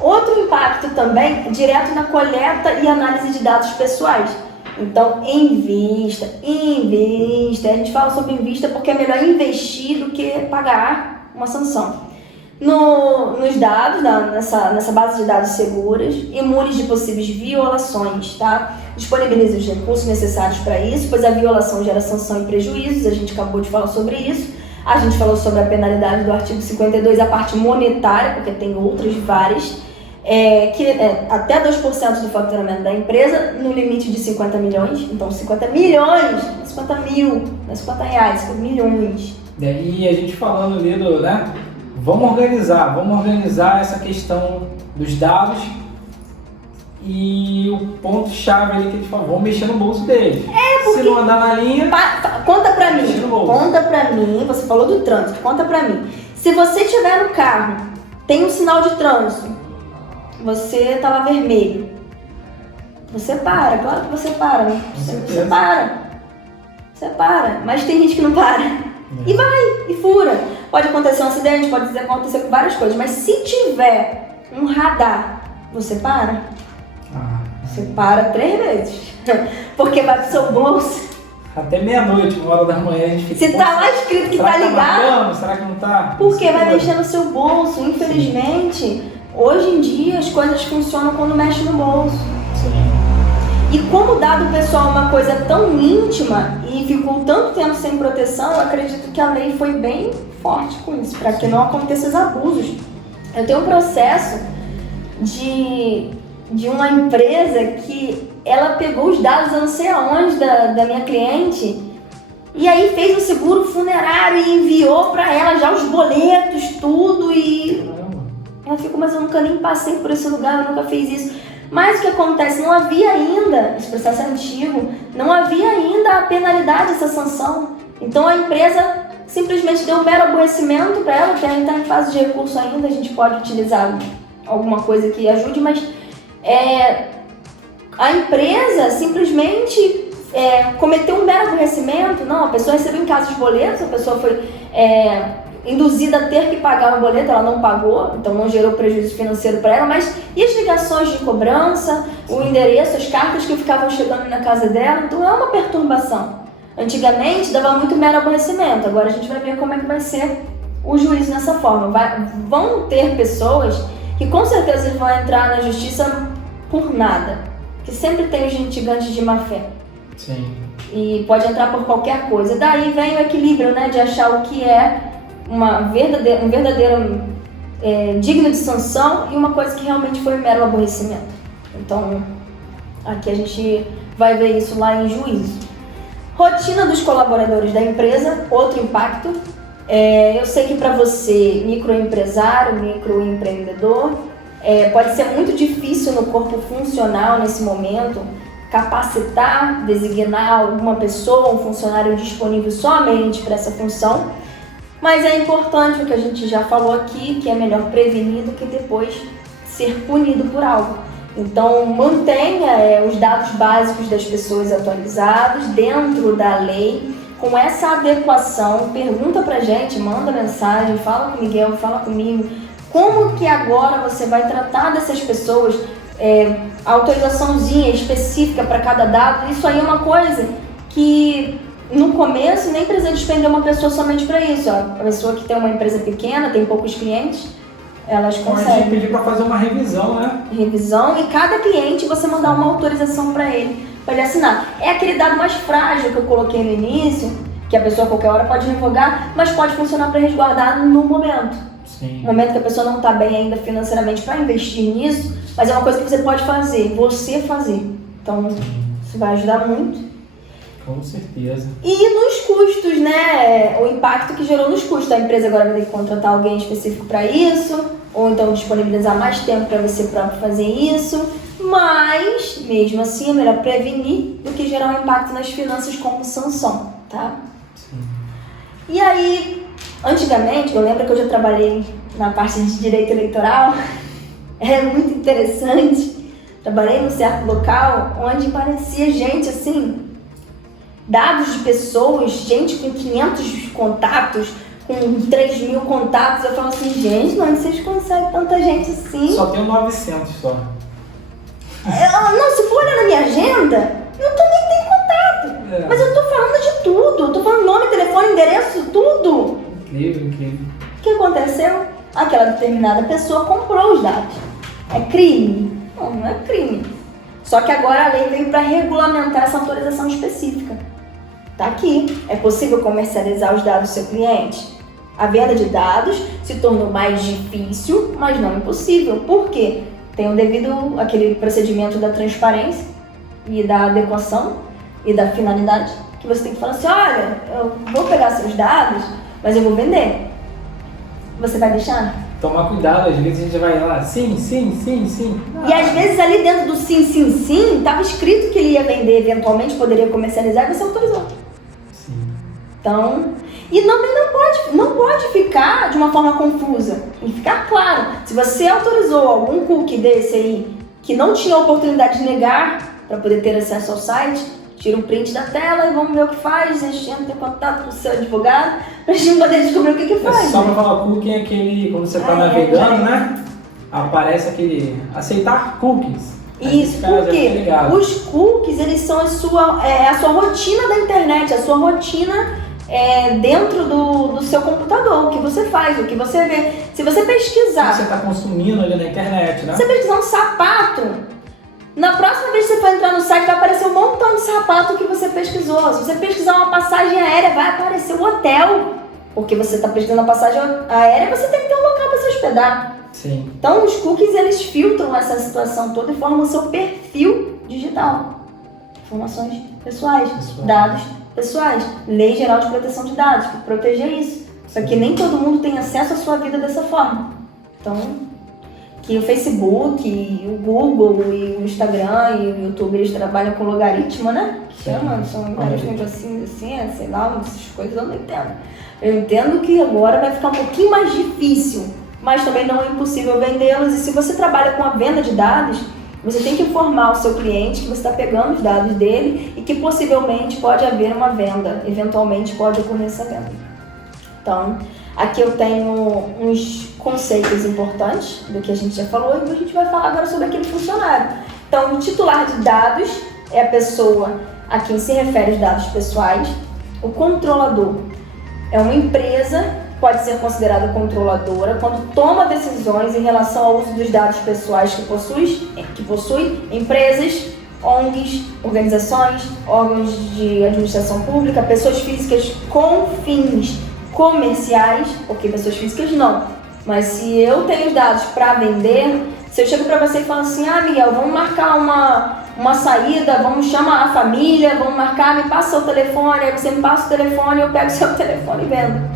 Outro impacto também, direto na coleta e análise de dados pessoais. Então, invista. A gente fala sobre invista porque é melhor investir do que pagar uma sanção. Nos dados, nessa base de dados seguras, imunes de possíveis violações, tá? Disponibilize os recursos necessários para isso, pois a violação gera sanção e prejuízos, a gente acabou de falar sobre isso. A gente falou sobre a penalidade do artigo 52, a parte monetária, porque tem outras várias, que é até 2% do faturamento da empresa, no limite de 50 milhões. Então, 50 milhões, 50 mil, não é 50 reais, 50 milhões. E a gente falando ali né? Vamos organizar essa questão dos dados e o ponto-chave ali que a gente fala, vamos mexer no bolso deles. Se não andar na linha, conta pra mim, você falou do trânsito, conta pra mim. Se você tiver no carro, tem um sinal de trânsito, você tá lá vermelho, você para, claro que você para, né? Você para, mas tem gente que não para. E vai, e fura. Pode acontecer um acidente, pode acontecer várias coisas, mas se tiver um radar, você para? Você para 3 vezes, porque vai pro seu bolso. Até meia-noite, 1h da manhã, a gente fica... Se tá lá escrito que tá ligado... Será que não tá? Porque vai mexer no seu bolso. Infelizmente, hoje em dia as coisas funcionam quando mexe no bolso. Sim. E como o dado pessoal é uma coisa tão íntima e ficou tanto tempo sem proteção, eu acredito que a lei foi bem forte com isso, para que não aconteçam os abusos. Eu tenho um processo de uma empresa que ela pegou os dados, eu não sei aonde, da minha cliente, e aí fez um seguro funerário e enviou para ela já os boletos, tudo, e ela ficou, mas eu nunca nem passei por esse lugar, eu nunca fiz isso. Mas o que acontece? Não havia ainda, esse processo é antigo, não havia ainda a penalidade, essa sanção. Então a empresa simplesmente deu um mero aborrecimento para ela, que ainda está em fase de recurso ainda, a gente pode utilizar alguma coisa que ajude, mas a empresa simplesmente cometeu um mero aborrecimento. Não, a pessoa recebeu em casa os boletos, a pessoa foi induzida a ter que pagar o boleto, ela não pagou, então não gerou prejuízo financeiro para ela, mas e as ligações de cobrança, o endereço, as cartas que ficavam chegando na casa dela, então é uma perturbação. Antigamente dava muito mero aborrecimento, agora a gente vai ver como é que vai ser o juízo nessa forma. Vão ter pessoas que com certeza vão entrar na justiça por nada, que sempre tem os litigantes de má fé. Sim. E pode entrar por qualquer coisa. Daí vem o equilíbrio, né, de achar o que é um verdadeiro digno de sanção e uma coisa que realmente foi um mero aborrecimento. Então, aqui a gente vai ver isso lá em juízo. Rotina dos colaboradores da empresa, outro impacto. Eu sei que para você, microempresário, microempreendedor, pode ser muito difícil no corpo funcional nesse momento capacitar, designar alguma pessoa, um funcionário disponível somente para essa função. Mas é importante o que a gente já falou aqui, que é melhor prevenir do que depois ser punido por algo. Então, mantenha os dados básicos das pessoas atualizados dentro da lei, com essa adequação. Pergunta pra gente, manda mensagem, fala com o Miguel, fala comigo. Como que agora você vai tratar dessas pessoas? A autorizaçãozinha específica para cada dado, isso aí é uma coisa que... No começo, nem precisa despender uma pessoa somente para isso. A pessoa que tem uma empresa pequena, tem poucos clientes, elas conseguem. Pode pedir para fazer uma revisão, né? Revisão, e cada cliente você mandar uma autorização para ele, para ele assinar. É aquele dado mais frágil que eu coloquei no início, que a pessoa a qualquer hora pode revogar, mas pode funcionar para resguardar no momento. Sim. No momento que a pessoa não está bem ainda financeiramente para investir nisso, mas é uma coisa que você pode fazer, você fazer. Então, isso vai ajudar muito. Com certeza. E nos custos, né? O impacto que gerou nos custos. A empresa agora vai ter que contratar alguém específico para isso, ou então disponibilizar mais tempo para você próprio fazer isso. Mas, mesmo assim, é melhor prevenir do que gerar um impacto nas finanças como sanção, tá? Sim. E aí, antigamente, eu lembro que eu já trabalhei na parte de direito eleitoral. É muito interessante. Trabalhei num certo local onde parecia gente assim, dados de pessoas, gente com 500 contatos, com 3.000 contatos. Eu falo assim, gente, onde vocês conseguem tanta gente assim? Só tem 900 só. Não, se for olhar na minha agenda, eu também tenho contato. É. Mas eu tô falando de tudo. Eu tô falando nome, telefone, endereço, tudo. Incrível, incrível. O que aconteceu? Aquela determinada pessoa comprou os dados. É crime? Não, não é crime. Só que agora a lei veio para regulamentar essa autorização específica. Tá aqui. É possível comercializar os dados do seu cliente? A venda de dados se tornou mais difícil, mas não impossível. Por quê? Tem o devido aquele procedimento da transparência e da adequação e da finalidade, que você tem que falar assim, olha, eu vou pegar seus dados, mas eu vou vender. Você vai deixar? Tomar cuidado, às vezes a gente vai lá, sim. E às vezes ali dentro do sim, estava escrito que ele ia vender, eventualmente poderia comercializar, e você autorizou. Sim. Então, e também não pode ficar de uma forma confusa. Tem que ficar claro. Se você autorizou algum cookie desse aí, que não tinha oportunidade de negar para poder ter acesso ao site, tira um print da tela e vamos ver o que faz. A gente entra em contato com o seu advogado pra gente poder descobrir o que faz. Só para falar cookie é aquele, quando você está navegando, né? Aparece aquele aceitar cookies. Isso, porque os cookies, eles são a sua rotina da internet, a sua rotina dentro do seu computador, o que você faz, o que você vê. Se você pesquisar... O que você está consumindo ali na internet, né? Se você pesquisar um sapato, na próxima vez que você for entrar no site vai aparecer um montão de sapato que você pesquisou. Se você pesquisar uma passagem aérea, vai aparecer o hotel. Porque você está pesquisando a passagem aérea, você tem que ter um local para se hospedar. Sim. Então os cookies, eles filtram essa situação toda e formam o seu perfil digital. Informações pessoais, dados pessoais. Lei Geral de Proteção de Dados, para proteger isso. Só que nem todo mundo tem acesso à sua vida dessa forma. Então, que o Facebook, e o Google, e o Instagram, e o YouTube, eles trabalham com logaritmo, né? Que chama, são vários negocinhos assim, sei lá, essas coisas eu não entendo. Eu entendo que agora vai ficar um pouquinho mais difícil, mas também não é impossível vendê-los. E se você trabalha com a venda de dados, você tem que informar o seu cliente que você está pegando os dados dele e que possivelmente pode haver uma venda, eventualmente pode ocorrer essa venda. Então, aqui eu tenho uns conceitos importantes do que a gente já falou e a gente vai falar agora sobre aquele funcionário. Então, o titular de dados é a pessoa a quem se refere os dados pessoais. O controlador é uma empresa, pode ser considerada controladora quando toma decisões em relação ao uso dos dados pessoais que possui empresas, ONGs, organizações, órgãos de administração pública, pessoas físicas com fins comerciais, porque pessoas físicas não. Mas se eu tenho os dados para vender, se eu chego para você e falo assim, Miguel, vamos marcar uma saída, vamos chamar a família, vamos marcar, me passa o telefone, aí você me passa o telefone, eu pego o seu telefone e vendo.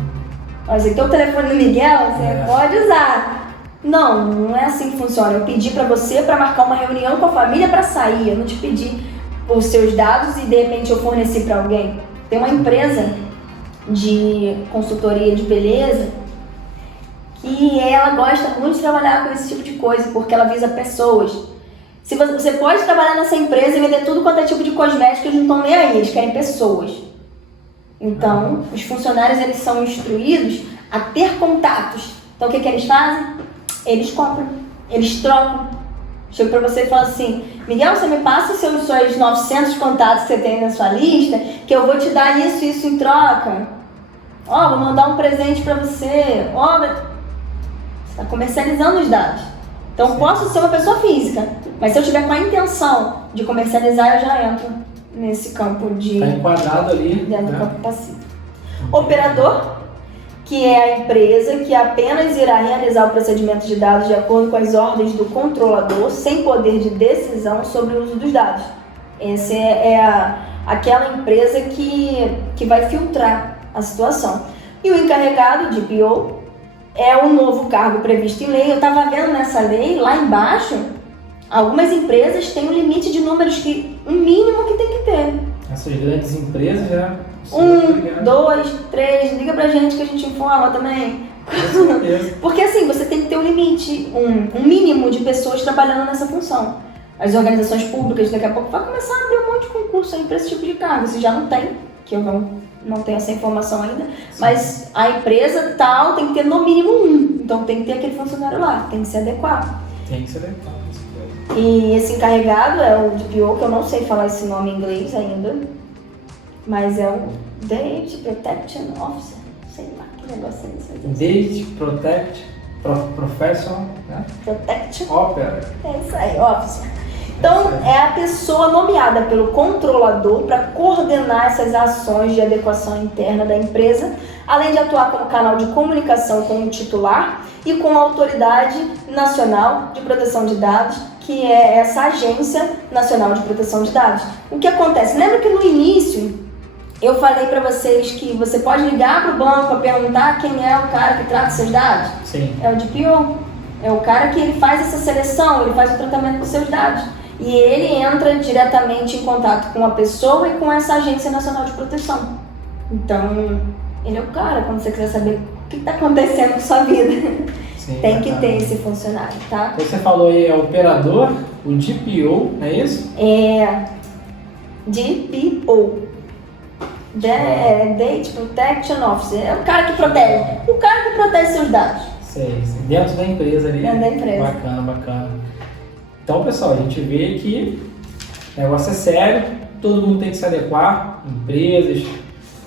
Mas aqui o telefone do Miguel, você pode usar. Não é assim que funciona. Eu pedi para você para marcar uma reunião com a família para sair. Eu não te pedi os seus dados e de repente eu forneci para alguém. Tem uma empresa de consultoria de beleza que ela gosta muito de trabalhar com esse tipo de coisa, porque ela visa pessoas. Se você pode trabalhar nessa empresa e vender tudo quanto é tipo de cosméticos, eles não estão nem aí, eles querem pessoas. Então, os funcionários, eles são instruídos a ter contatos. Então, o que eles fazem? Eles compram, eles trocam. Chego para você e falo assim, Miguel, você me passa os seus 900 contatos que você tem na sua lista, que eu vou te dar isso em troca. Vou mandar um presente para você. Você está comercializando os dados. Então, posso ser uma pessoa física, Mas se eu tiver com a intenção de comercializar, eu já entro nesse campo de... Está enquadrado ali. Dentro do campo passivo. Operador, que é a empresa que apenas irá realizar o procedimento de dados de acordo com as ordens do controlador, sem poder de decisão sobre o uso dos dados. Essa é aquela empresa que vai filtrar a situação. E o encarregado, DPO, é um novo cargo previsto em lei. Eu estava vendo nessa lei, lá embaixo, algumas empresas têm um limite de números, um mínimo que tem que ter. Essas grandes empresas já... 1, 2, 3, liga pra gente que a gente informa também. Porque assim, você tem que ter um limite, um mínimo de pessoas trabalhando nessa função. As organizações públicas daqui a pouco vai começar a abrir um monte de concurso aí pra esse tipo de cargo. Se já não tem, que eu não tenho essa informação ainda, mas a empresa tal tem que ter no mínimo 1. Então tem que ter aquele funcionário lá, tem que se adequar. Tem que se adequar. E esse encarregado é o DPO, que eu não sei falar esse nome em inglês ainda, mas é o Data Protection Officer, sei lá que negócio é isso. Data Professional, né? Protection. Opera. É isso aí, Officer. Então, é a pessoa nomeada pelo controlador para coordenar essas ações de adequação interna da empresa, além de atuar como canal de comunicação com o titular e com a Autoridade Nacional de Proteção de Dados, que é essa Agência Nacional de Proteção de Dados. O que acontece? Lembra que no início eu falei para vocês que você pode ligar para o banco para perguntar quem é o cara que trata seus dados? Sim. É o DPO. É o cara que ele faz essa seleção, ele faz o tratamento dos seus dados. E ele entra diretamente em contato com a pessoa e com essa Agência Nacional de Proteção. Então, ele é o cara, quando você quiser saber o que está acontecendo com sua vida. Sim, tem que ter esse funcionário, tá? Você falou aí, é o operador, o DPO, não é isso? É DPO. Data Protection Officer. É o cara que protege. O cara que protege seus dados. Sei. Dentro da empresa ali. Dentro da empresa. Bacana. Então, pessoal, a gente vê que o negócio é sério, todo mundo tem que se adequar, empresas,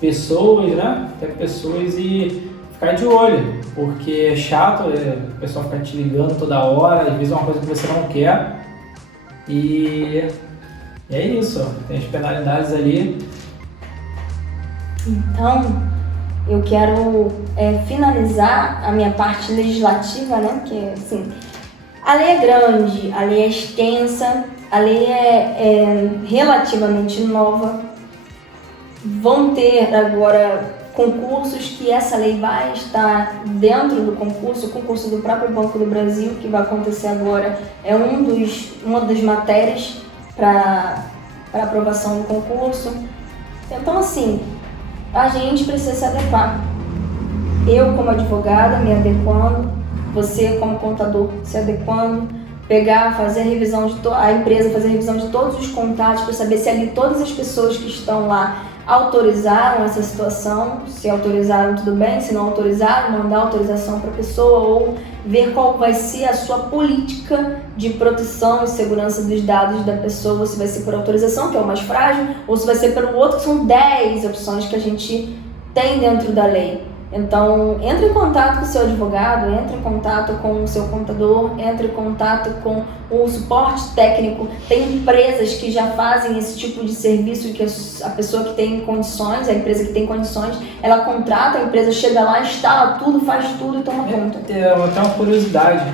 pessoas, né? Até pessoas, e ficar de olho, porque é chato o pessoal ficar te ligando toda hora, às vezes é uma coisa que você não quer. E é isso, ó, tem as penalidades ali. Então, eu quero finalizar a minha parte legislativa, né? Que assim, a lei é grande, a lei é extensa, a lei é relativamente nova. Vão ter agora concursos que essa lei vai estar dentro do concurso. O concurso do próprio Banco do Brasil, que vai acontecer agora, é uma das matérias para aprovação do concurso. Então, assim, a gente precisa se adequar. Eu, como advogada, me adequando, você, como contador, se adequando, fazer a revisão a empresa fazer a revisão de todos os contatos para saber se ali todas as pessoas que estão lá autorizaram essa situação, se autorizaram tudo bem, se não autorizaram, mandar autorização para a pessoa, ou ver qual vai ser a sua política de proteção e segurança dos dados da pessoa, se vai ser por autorização, que é o mais frágil, ou se vai ser pelo outro, que são 10 opções que a gente tem dentro da lei. Então, entre em contato com o seu advogado, entre em contato com o seu contador, entre em contato com o suporte técnico. Tem empresas que já fazem esse tipo de serviço, que a pessoa que tem condições, a empresa que tem condições, ela contrata, a empresa chega lá, instala tudo, faz tudo e toma conta. Até uma curiosidade,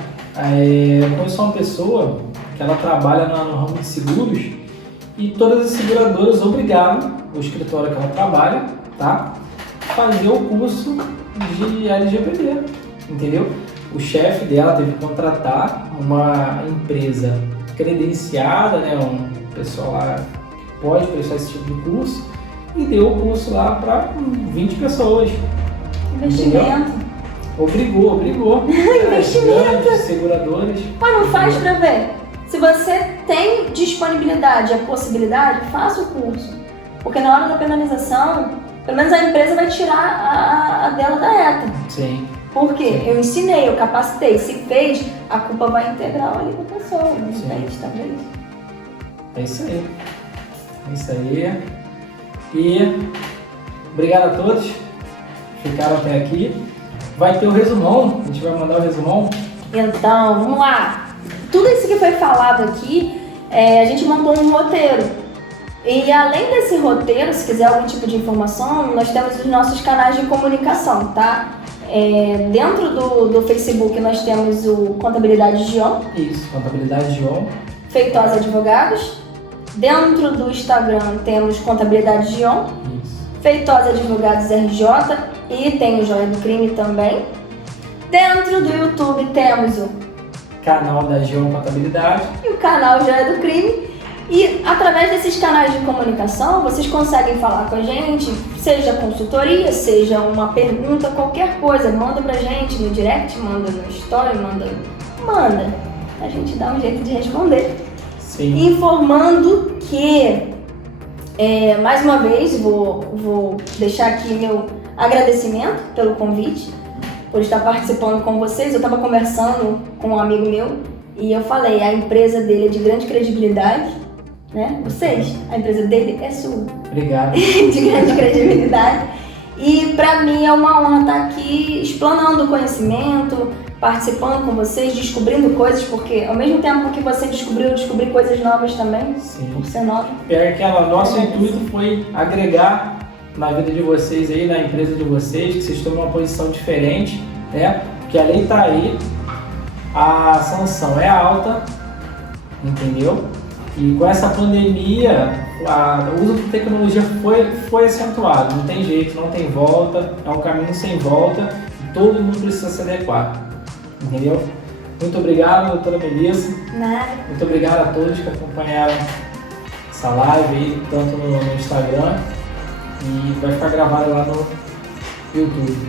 eu conheço uma pessoa que ela trabalha no ramo de seguros e todas as seguradoras obrigaram o escritório que ela trabalha, tá? Fazer o curso de LGPD, entendeu? O chefe dela teve que contratar uma empresa credenciada, né, um pessoal lá que pode prestar esse tipo de curso, e deu o curso lá para 20 pessoas. Investimento. Entendeu? Obrigou. Investimento. Seguradores. Mas não faz para ver. Se você tem disponibilidade, a possibilidade, faça o curso. Porque na hora da penalização, pelo menos a empresa vai tirar a dela da reta. Sim. Por quê? Eu ensinei, eu capacitei. Se fez, a culpa vai integral ali da pessoa. Não entende, talvez. É isso aí. E obrigado a todos que ficaram até aqui. Vai ter o resumão, a gente vai mandar o resumão. Então, vamos lá. tudo isso que foi falado aqui, a gente montou um roteiro. E além desse roteiro, se quiser algum tipo de informação, nós temos os nossos canais de comunicação, tá? Dentro do Facebook nós temos o Contabilidade Gion. Isso, Contabilidade Gion. Feitosa Advogados. Dentro do Instagram temos Contabilidade Gion. Isso. Feitosa Advogados RJ e tem o Joia do Crime também. Dentro do YouTube temos o Canal da Gion Contabilidade e o canal Joia do Crime. E através desses canais de comunicação, vocês conseguem falar com a gente, seja consultoria, seja uma pergunta, qualquer coisa. Manda pra gente no direct, manda no story, manda. A gente dá um jeito de responder. Sim. Informando que, mais uma vez, vou deixar aqui meu agradecimento pelo convite, por estar participando com vocês. Eu estava conversando com um amigo meu e eu falei, a empresa dele é de grande credibilidade, né? Vocês, a empresa dele é sua. Obrigado. De grande credibilidade. E para mim é uma honra estar aqui explanando o conhecimento, participando com vocês, descobrindo coisas, porque ao mesmo tempo que você descobriu, eu descobri coisas novas também. Sim. Por ser nova. Nosso intuito foi agregar na vida de vocês aí, na empresa de vocês, que vocês estão numa posição diferente, né? Porque a lei está aí, a sanção é alta, entendeu? E com essa pandemia, o uso de tecnologia foi acentuado, não tem jeito, não tem volta, é um caminho sem volta, e todo mundo precisa se adequar, entendeu? Muito obrigado, doutora Melissa. Nada. Muito obrigado a todos que acompanharam essa live aí, tanto no Instagram, e vai ficar gravado lá no YouTube.